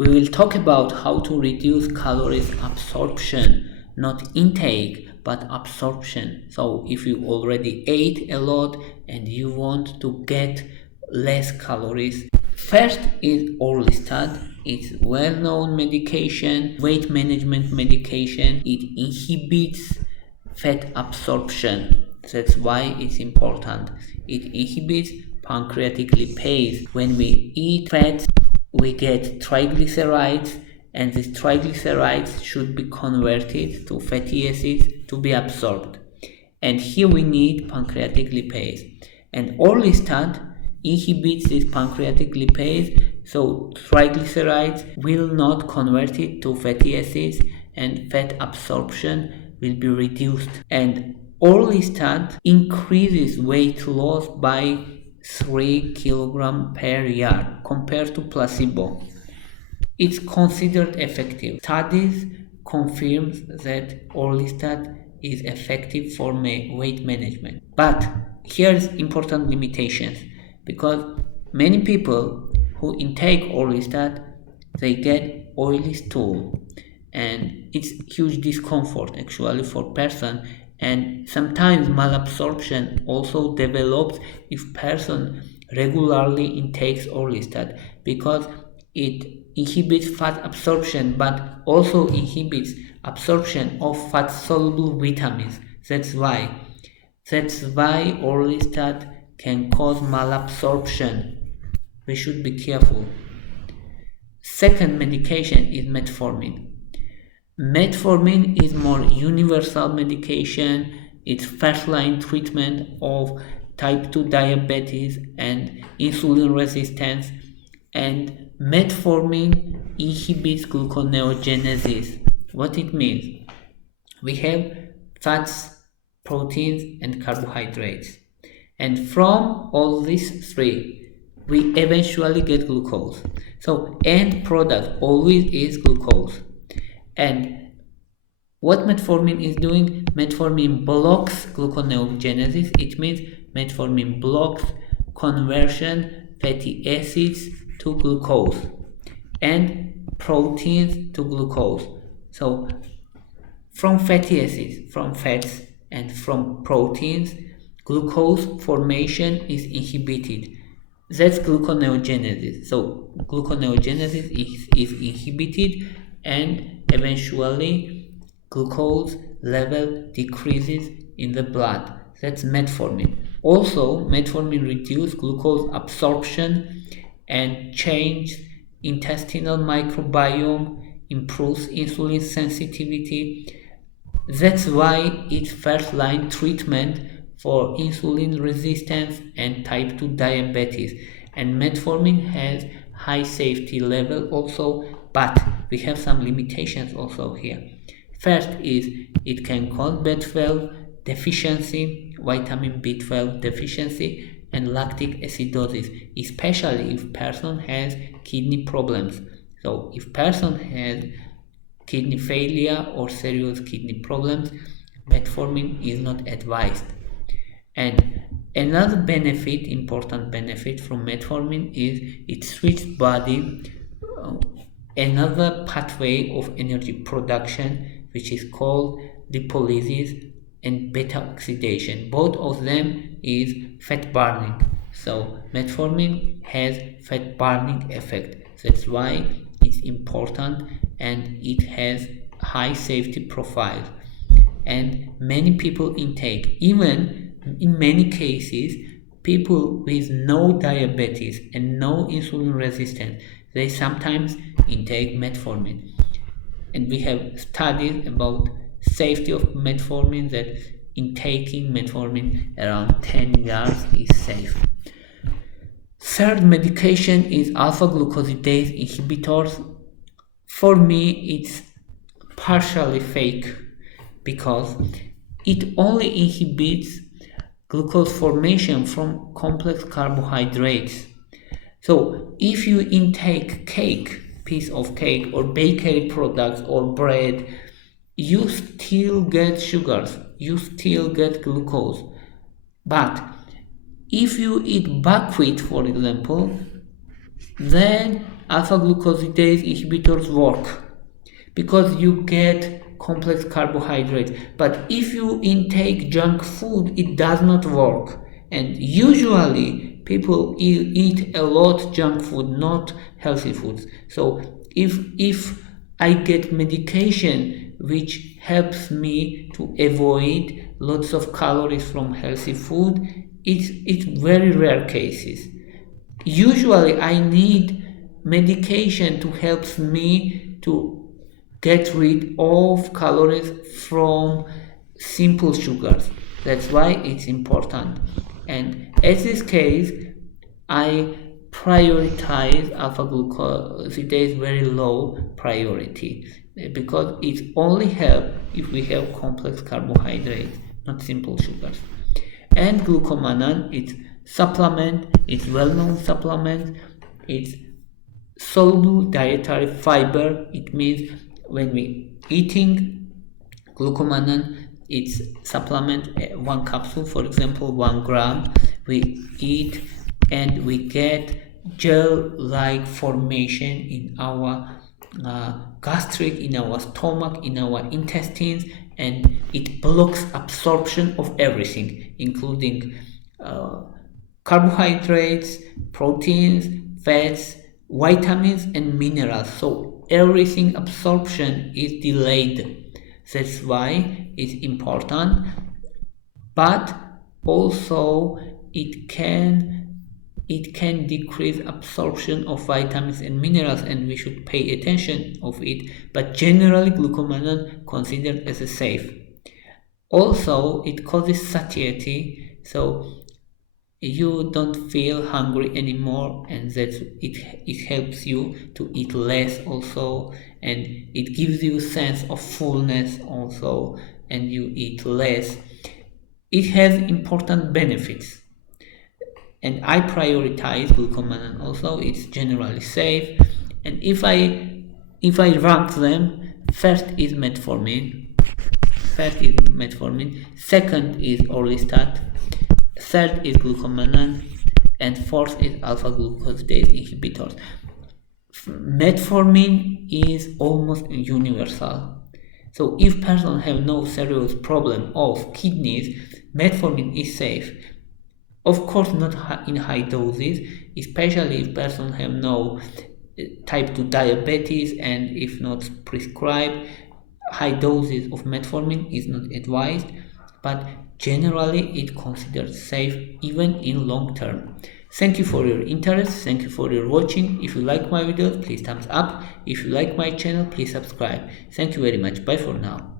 We will talk about how to reduce calories absorption, not intake, but absorption. So if you already ate a lot and you want to get less calories, first is Orlistat. It's well-known medication, weight management medication. It inhibits fat absorption. That's why it's important. It inhibits pancreatic lipase. When we eat fats, we get triglycerides, and these triglycerides should be converted to fatty acids to be absorbed. And here we need pancreatic lipase. And Orlistat inhibits this pancreatic lipase, so triglycerides will not convert it to fatty acids and fat absorption will be reduced. And Orlistat increases weight loss by 3 kg per year compared to placebo. It's considered effective. Studies confirm that Orlistat is effective for weight management. But here's important limitations, because many people who intake Orlistat, they get oily stool, and it's huge discomfort actually for person, and sometimes malabsorption also develops if person regularly intakes Orlistat, because it inhibits fat absorption but also inhibits absorption of fat soluble vitamins. That's why Orlistat can cause malabsorption. We should be careful. Second medication is Metformin. Metformin is more universal medication. It's first-line treatment of type 2 diabetes and insulin resistance. And Metformin inhibits gluconeogenesis. What it means? We have fats, proteins, and carbohydrates. And from all these three, we eventually get glucose. So end product always is glucose. And what Metformin is doing? Metformin blocks gluconeogenesis. It means Metformin blocks conversion fatty acids to glucose and proteins to glucose. So from fatty acids, from fats, and from proteins, glucose formation is inhibited. That's gluconeogenesis. So gluconeogenesis is inhibited, and eventually glucose level decreases in the blood. That's Metformin. Also, Metformin reduces glucose absorption and changes intestinal microbiome, improves insulin sensitivity. That's why it's first-line treatment for insulin resistance and type 2 diabetes. And Metformin has high safety level also, but we have some limitations also here. First is it can cause B12 deficiency, vitamin B12 deficiency, and lactic acidosis, especially if person has kidney problems. So if person has kidney failure or serious kidney problems, Metformin is not advised. And another benefit, important benefit from Metformin is it switches body another pathway of energy production, which is called lipolysis and beta oxidation. Both of them is fat burning. So Metformin has fat burning effect. That's why it's important, and it has high safety profile. And many people intake, even in many cases, people with no diabetes and no insulin resistance, they sometimes intake Metformin. And we have studies about safety of Metformin, that intaking Metformin around 10 years is safe. Third medication is Alpha-Glucosidase Inhibitors. For me, it's partially fake because it only inhibits glucose formation from complex carbohydrates. So if you intake piece of cake or bakery products or bread, you still get sugars, you still get glucose. But if you eat buckwheat, for example, then alpha-glucosidase inhibitors work because you get complex carbohydrates. But if you intake junk food, it does not work. And usually people eat a lot junk food, not healthy foods. So if I get medication which helps me to avoid lots of calories from healthy food, it's very rare cases. Usually I need medication to help me to get rid of calories from simple sugars. That's why it's important. And in this case, I prioritize alpha-glucosidase very low priority because it only helps if we have complex carbohydrates, not simple sugars. And glucomannan, it's supplement, it's well-known supplement, it's soluble dietary fiber. It means when we eating glucomannan, it's supplement 1 capsule, for example 1 gram, we eat and we get gel-like formation in our gastric, in our stomach, in our intestines, and it blocks absorption of everything, including carbohydrates, proteins, fats, vitamins and minerals. So everything absorption is delayed. That's why it's important. But also it can decrease absorption of vitamins and minerals, and we should pay attention of it. But generally glucomannan considered as a safe. Also it causes satiety, so you don't feel hungry anymore, and that it helps you to eat less also, and it gives you a sense of fullness also, and you eat less. It has important benefits, and I prioritize glucomannan also. It's generally safe, and if I rank them, first is metformin, second is Orlistat, third is glucomannan, and fourth is alpha-glucosidase inhibitors. Metformin is almost universal. So if person have no serious problem of kidneys, metformin is safe. Of course not in high doses, especially if person have no type 2 diabetes, and if not prescribed, high doses of metformin is not advised, but generally it considered safe even in long term. Thank you for your interest, thank you for your watching. If you like my videos, please thumbs up. If you like my channel, please subscribe. Thank you very much. Bye for now.